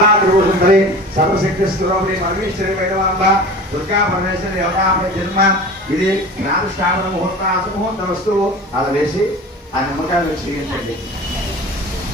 జరుగుతుంది సర్వశక్తిస్తులోని మరవీశ్వరి వేడవల్ల దుర్గా పరమేశ్వర ఎవరామ జన్మ ఇది జ్ఞానస్థాపన ముహూర్త ముహూర్త వస్తువు. అలా వేసి ఆ నమ్మకాలు స్వీకరించండి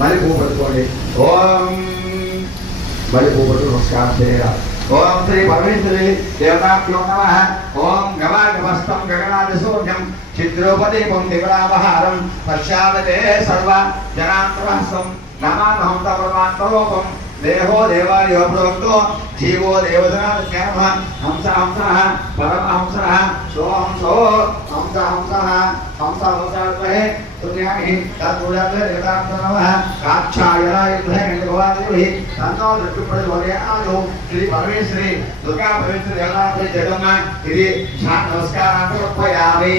हमारे भूपति को ले ओम बड़े भूपति नमस्कार करेगा ओम श्री परमेश्वरी देवताभ्यो नमः ओम गवागमस्तम गगनादिसूर्यम छिद्रोपदीपम दिवरावहारम पश्चादते सर्व जनान्तरहसम नमामहं तपरमान्तलोकम् देहो देवायो प्रोक्तो जीवो देवधनाः हंस हंसः सो हंसो हंस हंसः हंस हंसात्महे తద్గుణార్థ దేవతాభ్యో నమః కాక్షాయనాయ భవాదేవి తన్నో దృష్టిపడి వరే ఆలు శ్రీ పరమేశ్వరి దుర్గా పరమేశ్వరి దేవతాభ్య జగమ్మ ఇది నమస్కారాన్ని సమర్పయామి